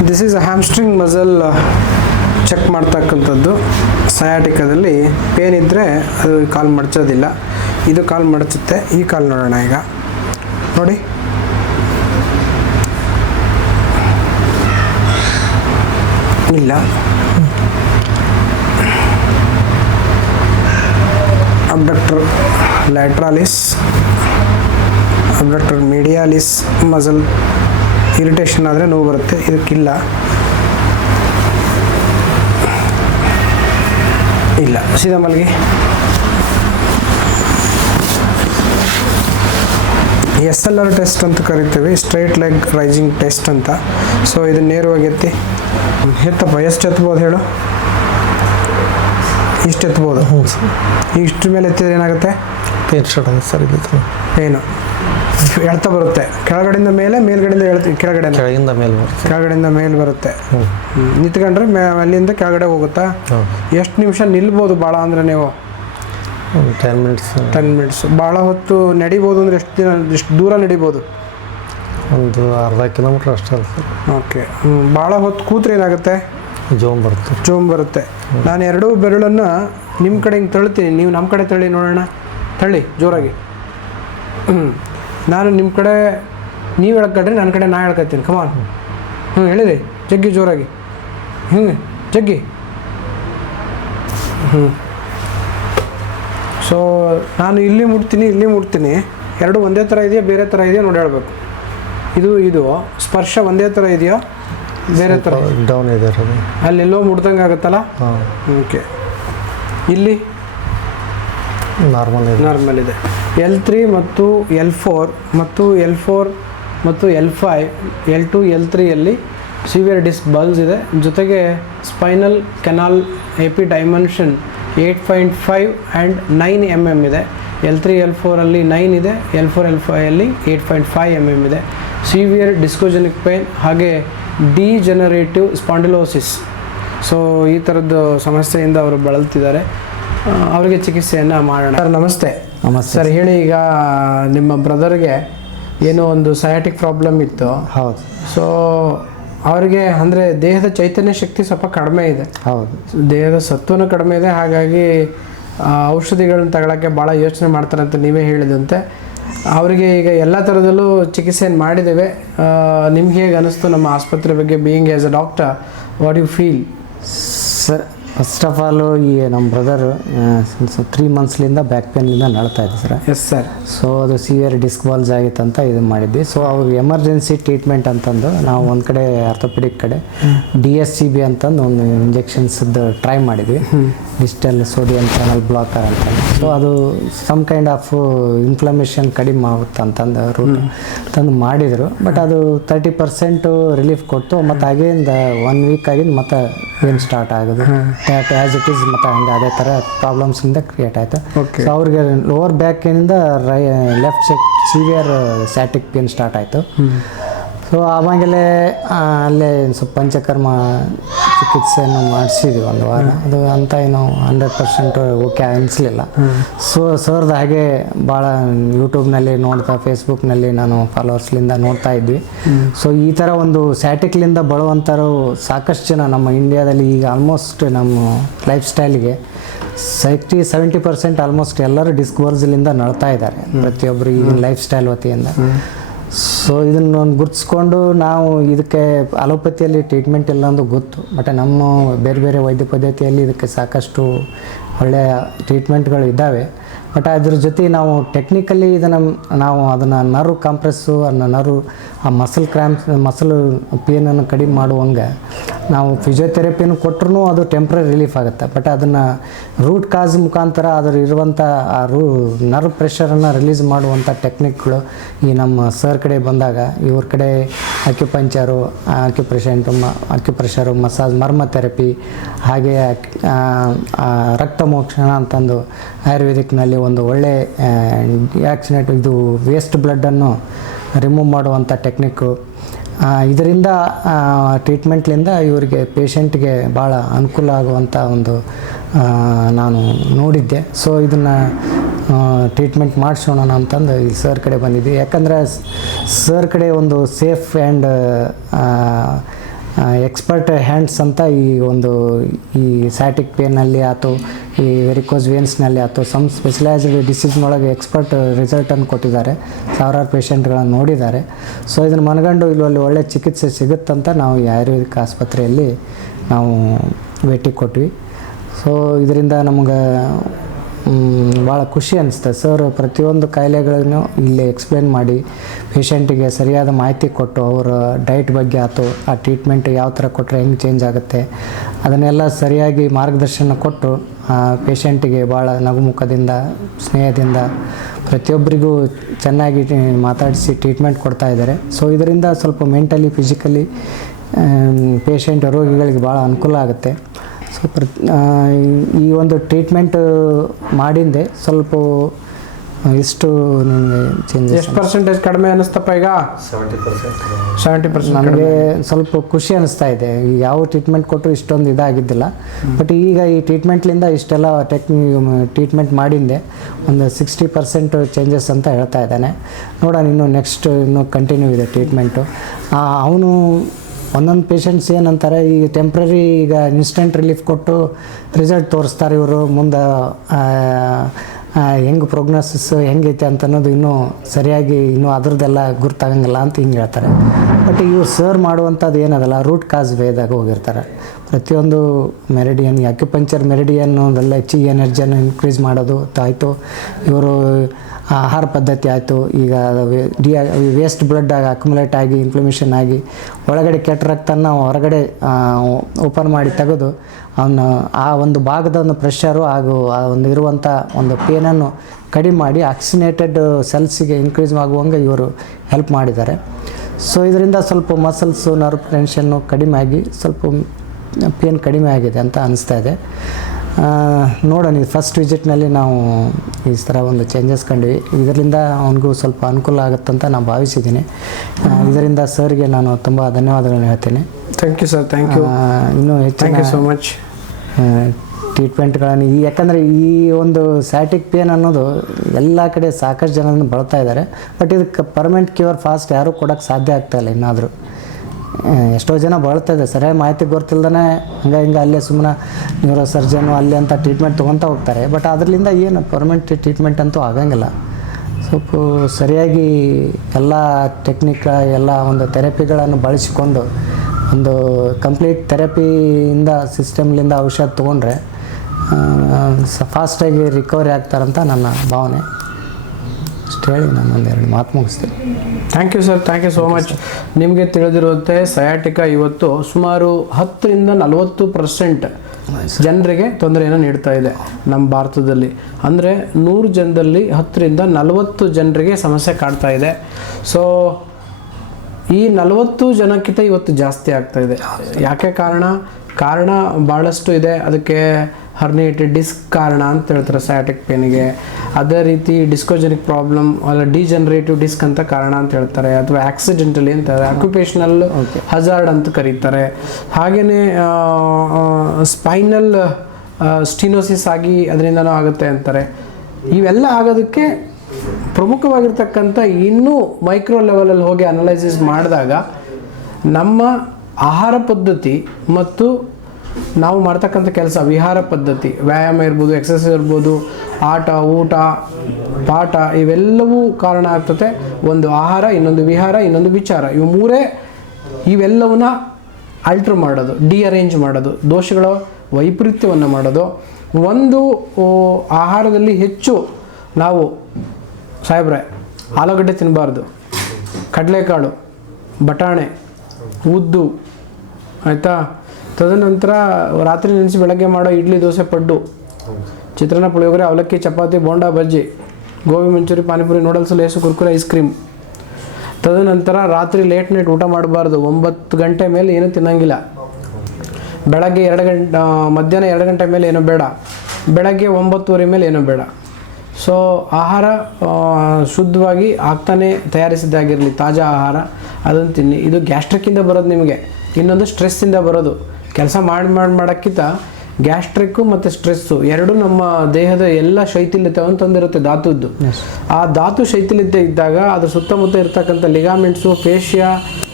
This is a hamstring muscle check ಮಾಡ್ತಕ್ಕಂಥದ್ದು. ಸಯಾಟಿಕದಲ್ಲಿ pain ಇದ್ದರೆ ಅದು ಕಾಲು ಮಡಚೋದಿಲ್ಲ, ಇದು ಕಾಲು ಮಡಚುತ್ತೆ. ಈ ಕಾಲು ನೋಡೋಣ ಈಗ, ನೋಡಿ ಇಲ್ಲ. ಅಬ್ಡಕ್ಟರ್ ಲ್ಯಾಟ್ರಾಲಿಸ್, ಅಬ್ಡಕ್ಟರ್ ಮೀಡಿಯಾಲಿಸ್ ಮಸಲ್ ಇರಿಟೇಷನ್ ಆದರೆ ನೋವು ಬರುತ್ತೆ, ಇದಕ್ಕಿಲ್ಲ. ಇಲ್ಲ, ಸೀದಾ ಮಲಗಿ. SLR ಟೆಸ್ಟ್ ಅಂತ ಕರಿತೀವಿ, ಸ್ಟ್ರೈಟ್ ಲೆಗ್ ರೈಸಿಂಗ್ ಟೆಸ್ಟ್ ಅಂತ. ಸೊ ಇದು ನೇರವಾಗಿ ಎತ್ತಪ್ಪ. ಎಷ್ಟು ಎತ್ಬೋದು ಹೇಳು? ಇಷ್ಟು ಎತ್ಬೋದು. ಇಷ್ಟ್ರ ಮೇಲೆ ಎತ್ತಿದ್ರೆ ಏನಾಗುತ್ತೆ? ಪೇನ್ ಸ್ಟಾರ್ಟ್ ಆಗುತ್ತೆ ಸರ್. ಇದು ಏನು ಎಳ್ತಾ ಬರುತ್ತೆ, ಕೆಳಗಡೆಯಿಂದ ಮೇಲೆ, ಮೇಲ್ಗಡೆಯಿಂದ ಕೆಳಗಿಂದ ಮೇಲೆ ಬರುತ್ತೆ, ಕೆಳಗಡೆಯಿಂದ ಮೇಲೆ ಬರುತ್ತೆ. ನಿಂತ್ಕೊಂಡ್ರೆ ಅಲ್ಲಿಂದ ಕೆಳಗಡೆ ಹೋಗುತ್ತಾ? ಎಷ್ಟು ನಿಮಿಷ ನಿಲ್ಬೋದು ಭಾಳ ಅಂದರೆ ನೀವು? 10 ಮಿನಿಟ್ಸ್. ಭಾಳ ಹೊತ್ತು ನಡಿಬೋದು ಅಂದರೆ ಎಷ್ಟು ದೂರ ನಡಿಬೋದು? ಒಂದು ಅರ್ಧ ಕಿಲೋಮೀಟ್ರ್ ಅಷ್ಟೇ ಅಲ್ಲ ಸರ್. ಓಕೆ. ಭಾಳ ಹೊತ್ತು ಕೂತ್ರೆ ಏನಾಗುತ್ತೆ? ಜೋಮ್ ಬರುತ್ತೆ. ನಾನು ಎರಡೂ ಬೆರಳನ್ನು ನಿಮ್ಮ ಕಡೆ ಹಿಂಗೆ ತಳ್ತೀನಿ, ನೀವು ನಮ್ಮ ಕಡೆ ತಳ್ಳಿ ನೋಡೋಣ. ತಳ್ಳಿ ಜೋರಾಗಿ. ನಾನು ನಿಮ್ಮ ಕಡೆ ನೀವು ಹೇಳ್ಕೊಡ್ರಿ, ನನ್ನ ಕಡೆ ನಾ ಹೇಳ್ಕೊತೀನಿ. ಕಮಾನ್. ಹೇಳಿರಿ ಜಗ್ಗಿ ಜೋರಾಗಿ. ಜಗ್ಗಿ. ಸೊ ನಾನು ಇಲ್ಲಿ ಮುಟ್ತೀನಿ. ಎರಡು ಒಂದೇ ಥರ ಇದೆಯಾ ಬೇರೆ ಥರ ಇದೆಯಾ ನೋಡಿ ಹೇಳಬೇಕು. ಇದು ಸ್ಪರ್ಶ ಒಂದೇ ಥರ ಇದೆಯಾ ಬೇರೆ ಥರ? ಡೌನ್ ಇದೆ, ಅಲ್ಲೆಲ್ಲೋ ಮುಟ್ದಂಗೆ ಆಗುತ್ತಲ್ಲ. ಓಕೆ. ಇಲ್ಲಿ ನಾರ್ಮಲ್ ಇದೆ. L3 ಮತ್ತು L4 ಮತ್ತು L4 ಮತ್ತು L5, L2, L3ಯಲ್ಲಿ ಸಿವಿಯರ್ ಡಿಸ್ಕ್ ಬಲ್ಸ್ ಇದೆ. ಜೊತೆಗೆ spinal canal AP dimension 8.5 and 9 mm ಇದೆ. L3, L4ಅಲ್ಲಿ 9 ಇದೆ, L4, L5ಅಲ್ಲಿ 8.5 mm ಇದೆ. ಸಿವಿಯರ್ ಡಿಸ್ಕೋಜೆನಿಕ್ ಪೇನ್, ಹಾಗೆ ಡಿಜೆನರೇಟಿವ್ ಸ್ಪಾಂಡಿಲೋಸಿಸ್. ಸೊ ಈ ಥರದ್ದು ಸಮಸ್ಯೆಯಿಂದ ಅವರು ಬಳಲ್ತಿದ್ದಾರೆ. ಅವರಿಗೆ ಚಿಕಿತ್ಸೆಯನ್ನು ಮಾಡೋಣ. ಸರ್ ನಮಸ್ತೆ. ಸರ್ ಹೇಳಿ, ಈಗ ನಿಮ್ಮ ಬ್ರದರ್ಗೆ ಏನೋ ಒಂದು ಸಯಾಟಿಕ್ ಪ್ರಾಬ್ಲಮ್ ಇತ್ತು. ಹೌದು. ಸೊ ಅವರಿಗೆ ಅಂದರೆ ದೇಹದ ಚೈತನ್ಯ ಶಕ್ತಿ ಸ್ವಲ್ಪ ಕಡಿಮೆ ಇದೆ. ಹೌದು. ದೇಹದ ಸತ್ವನೂ ಕಡಿಮೆ ಇದೆ. ಹಾಗಾಗಿ ಔಷಧಿಗಳನ್ನ ತಗೊಳ್ಳೋಕ್ಕೆ ಭಾಳ ಯೋಚನೆ ಮಾಡ್ತಾರೆ ಅಂತ ನೀವೇ ಹೇಳಿದಂತೆ. ಅವರಿಗೆ ಈಗ ಎಲ್ಲ ಥರದಲ್ಲೂ ಚಿಕಿತ್ಸೆಯನ್ನು ಮಾಡಿದ್ದೇವೆ. ನಿಮ್ಗೆ ಹೇಗೆ ಅನ್ನಿಸ್ತು ನಮ್ಮ ಆಸ್ಪತ್ರೆ ಬಗ್ಗೆ? Being as a doctor, what you feel? Sir, first of all ಈ ನಮ್ಮ ಬ್ರದರ್ 3 ಮಂತ್ಸ್ಲಿಂದ ಬ್ಯಾಕ್ ಪೇನ್ಲಿಂದ ನಡ್ತಾ ಇದೆ ಸರ್. Yes sir. ಸೊ ಅದು ಸಿವಿಯರ್ ಡಿಸ್ಕ್ ಬಾಲ್ಸ್ ಆಗಿತ್ತು ಅಂತ ಇದು ಮಾಡಿದ್ವಿ. ಸೊ ಅವ್ರಿಗೆ ಎಮರ್ಜೆನ್ಸಿ ಟ್ರೀಟ್ಮೆಂಟ್ ಅಂತಂದು ನಾವು ಒಂದು ಕಡೆ ಆರ್ಥೋಪೆಡಿಕ್ ಕಡೆ DSCB ಅಂತಂದು ಒಂದು ಇಂಜೆಕ್ಷನ್ಸ್ದು ಟ್ರೈ ಮಾಡಿದ್ವಿ, ಡಿಜಿಟಲ್ ಸೋಡಿಯಂ ಚಾನಲ್ ಬ್ಲಾಕರ್ ಅಂತ. ಸೊ ಅದು ಸಮ್ ಕೈಂಡ್ ಆಫ್ ಇನ್ಫ್ಲಮೇಷನ್ ಕಡಿಮೆ ಆಗುತ್ತೆ ಅಂತಂದು ರೂಟ್ ತಂದು ಮಾಡಿದರು. ಬಟ್ ಅದು 30% ರಿಲೀಫ್ ಕೊಟ್ಟು ಮತ್ತು ಅಗೇನ್ 1 ವೀಕ್ ಆಗಿದ್ದು ಮತ್ತು ಏನು ಸ್ಟಾರ್ಟ್ ಆಗೋದು ಆ್ಯಸ್ ಇಟ್ ಈಸ್ ಮತ್ತು ಹಂಗೆ ಅದೇ ಥರ ಪ್ರಾಬ್ಲಮ್ಸಿಂದ ಕ್ರಿಯೇಟ್ ಆಯಿತು. ಸೊ ಅವ್ರಿಗೆ lower ಬ್ಯಾಕಿನಿಂದ left side severe ಸ್ಯಾಟಿಕ್ pain start ಆಯಿತು. ಸೊ ಆವಾಗಲೇ ಅಲ್ಲೇ ಸ್ವಲ್ಪ ಪಂಚಕರ್ಮ ಚಿಕಿತ್ಸೆಯನ್ನು ಮಾಡಿಸಿದ್ವಿ 1 ವಾರ. ಅದು ಅಂತ ಏನೋ 100% ಓಕೆ ಅನಿಸ್ಲಿಲ್ಲ. ಸೊ ಸರ್ದು ಹಾಗೆ ಭಾಳ ಯೂಟ್ಯೂಬ್ನಲ್ಲಿ ನೋಡ್ತಾ, ಫೇಸ್ಬುಕ್ನಲ್ಲಿ ನಾನು ಫಾಲೋವರ್ಸ್ಲಿಂದ ನೋಡ್ತಾ ಇದ್ವಿ. ಸೊ ಈ ಥರ ಒಂದು ಸ್ಯಾಟಿಕ್ಲಿಂದ ಬಳುವಂಥರು ಸಾಕಷ್ಟು ಜನ ನಮ್ಮ ಇಂಡಿಯಾದಲ್ಲಿ ಈಗ ಆಲ್ಮೋಸ್ಟ್ ನಮ್ಮ ಲೈಫ್ ಸ್ಟೈಲ್ಗೆ 70% ಆಲ್ಮೋಸ್ಟ್ ಎಲ್ಲರೂ ಡಿಸ್ಕ್ ವರ್ಸ್ಲಿಂದ ನಳ್ತಾ ಇದ್ದಾರೆ, ಪ್ರತಿಯೊಬ್ಬರು ಈಗಿನ ಲೈಫ್ ಸ್ಟೈಲ್ ವತಿಯಿಂದ. ಸೊ ಇದನ್ನು ಗುರುತಿಸ್ಕೊಂಡು ನಾವು ಇದಕ್ಕೆ ಅಲೋಪತಿಯಲ್ಲಿ ಟ್ರೀಟ್ಮೆಂಟ್ ಇಲ್ಲ ಅಂದು ಗೊತ್ತು. ಬಟ್ ನಮ್ಮ ಬೇರೆ ಬೇರೆ ವೈದ್ಯ ಪದ್ಧತಿಯಲ್ಲಿ ಇದಕ್ಕೆ ಸಾಕಷ್ಟು ಒಳ್ಳೆಯ ಟ್ರೀಟ್ಮೆಂಟ್ಗಳು ಇದ್ದಾವೆ. ಬಟ್ ಅದ್ರ ಜೊತೆ ನಾವು ಟೆಕ್ನಿಕಲಿ ಅದನ್ನು ನರ್ವ್ ಕಾಂಪ್ರೆಸ್ಸು, ಆ ಮಸಲ್ ಕ್ರ್ಯಾಂಪ್ಸ್, ಮಸಲ್ ಪೇನನ್ನು ಕಡಿಮೆ ಮಾಡುವಂಗೆ ನಾವು ಫಿಸಿಯೋಥೆರಪಿಯನ್ನು ಕೊಟ್ಟರು ಅದು ಟೆಂಪ್ರರಿ ರಿಲೀಫ್ ಆಗುತ್ತೆ. ಬಟ್ ಅದನ್ನು ರೂಟ್ ಕಾಸ್ ಮುಖಾಂತರ ಅದರ ಇರುವಂಥ ಆ ನರ್ವ್ ಪ್ರೆಷರನ್ನು ರಿಲೀಸ್ ಮಾಡುವಂಥ ಟೆಕ್ನಿಕ್ಗಳು ಈ ನಮ್ಮ ಸರ್ ಕಡೆ ಬಂದಾಗ, ಇವ್ರ ಕಡೆ ಅಕ್ಯುಪ್ರೆಷರು, ಮಸಾಜ್, ಮರ್ಮ ಥೆರಪಿ, ಹಾಗೆ ರಕ್ತಮೋಕ್ಷಣ ಅಂತಂದು ಆಯುರ್ವೇದಿಕ್ನಲ್ಲಿ ಒಂದು ಒಳ್ಳೆ ಇದು ವೇಸ್ಟ್ ಬ್ಲಡ್ಡನ್ನು ರಿಮೂವ್ ಮಾಡುವಂಥ ಟೆಕ್ನಿಕ್ಕು. ಇದರಿಂದ ಟ್ರೀಟ್ಮೆಂಟ್ಲಿಂದ ಇವರಿಗೆ ಪೇಷಂಟ್ಗೆ ಭಾಳ ಅನುಕೂಲ ಆಗುವಂಥ ಒಂದು ನಾನು ನೋಡಿದ್ದೆ. ಸೊ ಇದನ್ನು ಟ್ರೀಟ್ಮೆಂಟ್ ಮಾಡಿಸೋಣ ಅಂತಂದು ಈ ಸರ್ ಕಡೆ ಬಂದಿದ್ವಿ. ಯಾಕಂದರೆ ಸರ್ ಕಡೆ ಒಂದು ಸೇಫ್ ಆ್ಯಂಡ್ ಎಕ್ಸ್ಪರ್ಟ್ ಹ್ಯಾಂಡ್ಸ್ ಅಂತ ಈ ಸ್ಯಾಟಿಕ್ ಪೇನಲ್ಲಿ ಆಯ್ತು, ಈ ವೆರಿಕೋಸ್ ವೇನ್ಸ್ನಲ್ಲಿ ಆಯ್ತು, ಸಮ್ ಸ್ಪೆಷಲೈಸ್ಡ್ ಡಿಸೀಸ್ನೊಳಗೆ ಎಕ್ಸ್ಪರ್ಟ್ ರಿಸಲ್ಟನ್ನು ಕೊಟ್ಟಿದ್ದಾರೆ, ಸಾವಿರಾರು ಪೇಷಂಟ್ಗಳನ್ನು ನೋಡಿದ್ದಾರೆ. ಸೊ ಇದನ್ನು ಮನಗಂಡು ಇಲ್ಲಿ ಒಳ್ಳೆ ಚಿಕಿತ್ಸೆ ಸಿಗುತ್ತಂತ ನಾವು ಈ ಆಯುರ್ವೇದಿಕ್ ಆಸ್ಪತ್ರೆಯಲ್ಲಿ ನಾವು ಭೇಟಿ ಕೊಟ್ವಿ. ಸೊ ಇದರಿಂದ ನಮ್ಗೆ ಭಾಳ ಖುಷಿ ಅನಿಸ್ತದೆ. ಸರ್ ಪ್ರತಿಯೊಂದು ಕಾಯಿಲೆಗಳನ್ನು ಇಲ್ಲಿ ಎಕ್ಸ್ಪ್ಲೇನ್ ಮಾಡಿ ಪೇಷಂಟಿಗೆ ಸರಿಯಾದ ಮಾಹಿತಿ ಕೊಟ್ಟು ಅವರ ಡಯಟ್ ಬಗ್ಗೆ ಆಯ್ತು, ಆ ಟ್ರೀಟ್ಮೆಂಟ್ ಯಾವ ಥರ ಕೊಟ್ಟರೆ ಹೆಂಗೆ ಚೇಂಜ್ ಆಗುತ್ತೆ ಅದನ್ನೆಲ್ಲ ಸರಿಯಾಗಿ ಮಾರ್ಗದರ್ಶನ ಕೊಟ್ಟು ಆ ಪೇಷಂಟಿಗೆ ಭಾಳ ನಗುಮುಖದಿಂದ ಸ್ನೇಹದಿಂದ ಪ್ರತಿಯೊಬ್ಬರಿಗೂ ಚೆನ್ನಾಗಿ ಮಾತಾಡಿಸಿ ಟ್ರೀಟ್ಮೆಂಟ್ ಕೊಡ್ತಾ ಇದ್ದಾರೆ. ಸೊ ಇದರಿಂದ ಸ್ವಲ್ಪ ಮೆಂಟಲಿ ಫಿಸಿಕಲಿ ಪೇಷಂಟ್ ರೋಗಿಗಳಿಗೆ ಭಾಳ ಅನುಕೂಲ ಆಗುತ್ತೆ. ಸೊ ಈ ಒಂದು ಟ್ರೀಟ್ಮೆಂಟ್ ಮಾಡಿಂದೆ ಸ್ವಲ್ಪ ಎಷ್ಟು ನಿಮಗೆ ಚೇಂಜಸ್ ಎಷ್ಟು ಪರ್ಸೆಂಟೇಜ್ ಕಡಿಮೆ ಅನ್ನಿಸ್ತಪ್ಪ ಈಗ? 70%. ನನಗೆ ಸ್ವಲ್ಪ ಖುಷಿ ಅನಿಸ್ತಾ ಇದೆ. ಯಾವ ಟ್ರೀಟ್ಮೆಂಟ್ ಕೊಟ್ಟರು ಇಷ್ಟೊಂದು ಇದಾಗಿದ್ದಿಲ್ಲ, ಬಟ್ ಈಗ ಈ ಟ್ರೀಟ್ಮೆಂಟ್ಲಿಂದ ಇಷ್ಟೆಲ್ಲ ಟ್ರೀಟ್ಮೆಂಟ್ ಮಾಡಿಂದೆ ಒಂದು 60% ಚೇಂಜಸ್ ಅಂತ ಹೇಳ್ತಾ ಇದ್ದಾನೆ. ನೋಡೋಣ ಇನ್ನೂ ನೆಕ್ಸ್ಟ್ ಇನ್ನೂ ಕಂಟಿನ್ಯೂ ಇದೆ ಟ್ರೀಟ್ಮೆಂಟು. ಅವನು ಒಂದೊಂದು ಪೇಷಂಟ್ಸ್ ಏನಂತಾರೆ, ಈಗ ಟೆಂಪ್ರರಿ ಈಗ ಇನ್ಸ್ಟೆಂಟ್ ರಿಲೀಫ್ ಕೊಟ್ಟು ರಿಸಲ್ಟ್ ತೋರಿಸ್ತಾರೆ ಇವರು, ಮುಂದೆ ಹೆಂಗೆ ಪ್ರೋಗ್ನೋಸಿಸ್ ಹೆಂಗೈತೆ ಅಂತ ಅನ್ನೋದು ಇನ್ನೂ ಸರಿಯಾಗಿ ಇನ್ನೂ ಅದ್ರದ್ದೆಲ್ಲ ಗುರ್ತಾಗಂಗಿಲ್ಲ ಅಂತ ಹಿಂಗೆ ಹೇಳ್ತಾರೆ. ಬಟ್ ಇವ್ರು ಸರ್ ಮಾಡುವಂಥದ್ದು ಏನದಲ್ಲ ರೂಟ್ ಕಾಸ್ ವೇದಾಗ ಹೋಗಿರ್ತಾರೆ. ಪ್ರತಿಯೊಂದು ಮೆರಿಡಿಯನ್ ಅಕ್ಯುಪಂಚರ್ ಮೆರಿಡಿಯನ್ ಅದೆಲ್ಲ ಹೆಚ್ಚಿಗೆ ಎನರ್ಜಿಯನ್ನು ಇನ್ಕ್ರೀಸ್ ಮಾಡೋದು ಆಯಿತು, ಇವರು ಆಹಾರ ಪದ್ಧತಿ ಆಯಿತು, ಈಗ ವೇಸ್ಟ್ ಬ್ಲಡ್ ಅಕ್ಯುಮುಲೇಟ್ ಆಗಿ ಇನ್ಫ್ಲಮೇಷನ್ ಆಗಿ ಒಳಗಡೆ ಕೆಟ್ಟ ರಕ್ತನ ಹೊರಗಡೆ ಓಪನ್ ಮಾಡಿ ತೆಗೆದು ಅವನು ಆ ಒಂದು ಭಾಗದ ಒಂದು ಪ್ರೆಷರು ಹಾಗೂ ಆ ಒಂದು ಇರುವಂಥ ಒಂದು ಪೇನನ್ನು ಕಡಿಮೆ ಮಾಡಿ ಆಕ್ಸಿನೇಟೆಡ್ ಸೆಲ್ಸಿಗೆ ಇನ್ಕ್ರೀಸ್ ಆಗುವಂಗೆ ಇವರು ಹೆಲ್ಪ್ ಮಾಡಿದ್ದಾರೆ. ಸೊ ಇದರಿಂದ ಸ್ವಲ್ಪ ಮಸಲ್ಸು ನರ್ವ್ ಟೆನ್ಷನ್ನು ಕಡಿಮೆ ಆಗಿ ಸ್ವಲ್ಪ ಪೇನ್ ಕಡಿಮೆ ಆಗಿದೆ ಅಂತ ಅನಿಸ್ತಾ ಇದೆ. ನೋಡೋಣ, ಫಸ್ಟ್ ವಿಸಿಟ್ನಲ್ಲಿ ನಾವು ಈ ಥರ ಒಂದು ಚೇಂಜಸ್ ಕಂಡ್ವಿ. ಇದರಿಂದ ಅವನಿಗೂ ಸ್ವಲ್ಪ ಅನುಕೂಲ ಆಗುತ್ತಂತ ನಾನು ಭಾವಿಸಿದ್ದೀನಿ. ಇದರಿಂದ ಸರ್ಗೆ ನಾನು ತುಂಬ ಧನ್ಯವಾದಗಳನ್ನು ಹೇಳ್ತೇನೆ. Thank you sir, thank you. ಇನ್ನೂ ಥ್ಯಾಂಕ್ ಯು ಹೆಚ್ಚಿನ ಸೋ ಮಚ್. ಟ್ರೀಟ್ಮೆಂಟ್ಗಳನ್ನು ಯಾಕಂದರೆ ಈ ಒಂದು ಸ್ಯಾಟಿಕ್ ಪೇನ್ ಅನ್ನೋದು ಎಲ್ಲ ಕಡೆ ಸಾಕಷ್ಟು ಜನದಿಂದ ಬಳಲ್ತಾ ಇದ್ದಾರೆ. ಬಟ್ ಇದಕ್ಕೆ ಪರ್ಮನೆಂಟ್ ಕ್ಯೂರ್ ಫಾಸ್ಟ್ ಯಾರೂ ಕೊಡೋಕ್ಕೆ ಸಾಧ್ಯ ಆಗ್ತಾಯಿಲ್ಲ. ಇನ್ನಾದರೂ ಎಷ್ಟೋ ಜನ ಬಳಲ್ತಾ ಇದೆ, ಸರಿಯಾಗಿ ಮಾಹಿತಿ ಗೊತ್ತಿಲ್ದೇ ಹಿಂಗೆ ಅಲ್ಲೇ ಸುಮ್ಮನೆ ನ್ಯೂರೋ ಸರ್ಜನು ಅಲ್ಲಿ ಅಂತ ಟ್ರೀಟ್ಮೆಂಟ್ ತೊಗೊತಾ ಹೋಗ್ತಾರೆ. ಬಟ್ ಅದರಿಂದ ಏನು ಪರ್ಮನೆಂಟ್ ಟ್ರೀಟ್ಮೆಂಟ್ ಅಂತೂ ಆಗಂಗಿಲ್ಲ. ಸ್ವಲ್ಪ ಸರಿಯಾಗಿ ಎಲ್ಲ ಟೆಕ್ನಿಕ್ ಎಲ್ಲ ಒಂದು ಥೆರಪಿಗಳನ್ನು ಬಳಸಿಕೊಂಡು ಒಂದು ಕಂಪ್ಲೀಟ್ ಥೆರಪಿಯಿಂದ ಸಿಸ್ಟಮ್ಲಿಂದ ಔಷಧ ತೊಗೊಂಡ್ರೆ ಫಾಸ್ಟಾಗಿ ರಿಕವರಿ ಆಗ್ತಾರಂತ ನನ್ನ ಭಾವನೆ. ಅಷ್ಟು ಹೇಳಿ ನಾನು ಒಂದೆರಡು ಮಾತು ಮುಗಿಸ್ತೀನಿ. Thank you sir, thank you so much. ನಿಮಗೆ ತಿಳಿದಿರುವಂತೆ ಸಯಾಟಿಕಾ ಇವತ್ತು ಸುಮಾರು 10-40% ಜನರಿಗೆ ತೊಂದರೆಯನ್ನು ನೀಡ್ತಾ ಇದೆ ನಮ್ಮ ಭಾರತದಲ್ಲಿ. ಅಂದರೆ 100 ಜನದಲ್ಲಿ 10-40 ಜನರಿಗೆ ಸಮಸ್ಯೆ ಕಾಡ್ತಾ ಇದೆ. ಸೊ ಈ 40 ಜನಕ್ಕಿಂತ ಇವತ್ತು ಜಾಸ್ತಿ ಆಗ್ತಾ ಇದೆ. ಯಾಕೆ ಕಾರಣ ಭಾಳಷ್ಟು ಇದೆ. ಅದಕ್ಕೆ ಹರ್ನಿಯೇಟೆಡ್ ಡಿಸ್ಕ್ ಕಾರಣ ಅಂತ ಹೇಳ್ತಾರೆ ಸಯಾಟಿಕ್ ಪೇನಿಗೆ. ಅದೇ ರೀತಿ ಡಿಸ್ಕೋಜೆನಿಕ್ ಪ್ರಾಬ್ಲಮ್ ಅಲ್ಲ ಡಿಜನರೇಟಿವ್ ಡಿಸ್ಕ್ ಅಂತ ಕಾರಣ ಅಂತ ಹೇಳ್ತಾರೆ, ಅಥವಾ ಆಕ್ಸಿಡೆಂಟಲಿ ಅಂತಾರೆ, ಆಕ್ಯುಪೇಷನಲ್ ಹಜಾರ್ಡ್ ಅಂತ ಕರೀತಾರೆ. ಹಾಗೆಯೇ ಸ್ಪೈನಲ್ ಸ್ಟಿನೋಸಿಸ್ ಆಗಿ ಅದರಿಂದನೂ ಆಗುತ್ತೆ ಅಂತಾರೆ. ಇವೆಲ್ಲ ಆಗೋದಕ್ಕೆ ಪ್ರಮುಖವಾಗಿರ್ತಕ್ಕಂಥ ಇನ್ನೂ ಮೈಕ್ರೋ ಲೆವೆಲಲ್ಲಿ ಹೋಗಿ ಅನಲೈಸಿಸ್ ಮಾಡಿದಾಗ ನಮ್ಮ ಆಹಾರ ಪದ್ಧತಿ ಮತ್ತು ನಾವು ಮಾಡ್ತಕ್ಕಂಥ ಕೆಲಸ, ವಿಹಾರ ಪದ್ಧತಿ, ವ್ಯಾಯಾಮ ಇರ್ಬೋದು, ಎಕ್ಸಸೈಸ್ ಇರ್ಬೋದು, ಆಟ, ಊಟ, ಪಾಠ, ಇವೆಲ್ಲವೂ ಕಾರಣ ಆಗ್ತದೆ. ಒಂದು ಆಹಾರ, ಇನ್ನೊಂದು ವಿಹಾರ, ಇನ್ನೊಂದು ವಿಚಾರ, ಇವೆಲ್ಲವನ್ನ ಆಲ್ಟ್ರ್ ಮಾಡೋದು, ಡಿಅರೇಂಜ್ ಮಾಡೋದು, ದೋಷಗಳ ವೈಪರೀತ್ಯವನ್ನು ಮಾಡೋದು. ಒಂದು ಆಹಾರದಲ್ಲಿ ಹೆಚ್ಚು ನಾವು ಸಾಹೇಬ್ರೆ ಆಲೂಗಡ್ಡೆ ತಿನ್ನಬಾರ್ದು, ಕಡಲೆಕಾಳು, ಬಟಾಣೆ, ಉದ್ದು, ಆಯಿತಾ. ತದನಂತರ ರಾತ್ರಿ ನೆನೆಸಿ ಬೆಳಗ್ಗೆ ಮಾಡೋ ಇಡ್ಲಿ, ದೋಸೆ, ಪಡ್ಡು, ಚಿತ್ರಾನ್ನ, ಪುಳಿಯೋಗರೆ, ಅವಲಕ್ಕಿ, ಚಪಾತಿ, ಬೋಂಡಾ, ಬಜ್ಜಿ, ಗೋಬಿ ಮಂಚೂರಿ, ಪಾನಿಪುರಿ, ನೂಡಲ್ಸ್, ಲೇಸು, ಕುರ್ಕುರೆ, ಐಸ್ ಕ್ರೀಮ್. ತದನಂತರ ರಾತ್ರಿ ಲೇಟ್ ನೈಟ್ ಊಟ ಮಾಡಬಾರ್ದು. 9 ಗಂಟೆ ಮೇಲೆ ಏನೂ ತಿನ್ನಂಗಿಲ್ಲ. ಬೆಳಗ್ಗೆ 2 ಗಂಟೆ, ಮಧ್ಯಾಹ್ನ 2 ಗಂಟೆ ಮೇಲೆ ಏನೂ ಬೇಡ. ಬೆಳಗ್ಗೆ 9:30 ಮೇಲೆ ಏನೂ ಬೇಡ. ಸೊ ಆಹಾರ ಶುದ್ಧವಾಗಿ ಆಗ್ತಾನೆ ತಯಾರಿಸಿದ್ದಾಗಿರಲಿ, ತಾಜಾ ಆಹಾರ ಅದನ್ನು ತಿನ್ನಿ. ಇದು ಗ್ಯಾಸ್ಟ್ರಿಕ್ಕಿಂದ ಬರೋದು ನಿಮಗೆ. ಇನ್ನೊಂದು ಸ್ಟ್ರೆಸ್ಸಿಂದ ಬರೋದು. ಕೆಲಸ ಮಾಡೋಕ್ಕಿಂತ ಗ್ಯಾಸ್ಟ್ರಿಕ್ಕು ಮತ್ತು ಸ್ಟ್ರೆಸ್ಸು ಎರಡೂ ನಮ್ಮ ದೇಹದ ಎಲ್ಲ ಶೈಥಿಲ್ಯತೆಯನ್ನು ತಂದಿರುತ್ತೆ, ಧಾತುದ್ದು. ಆ ಧಾತು ಶೈಥಿಲ್ಯತೆ ಇದ್ದಾಗ ಅದ್ರ ಸುತ್ತಮುತ್ತ ಇರ್ತಕ್ಕಂಥ ಲಿಗಾಮೆಂಟ್ಸು, ಫೇಶಿಯಾ,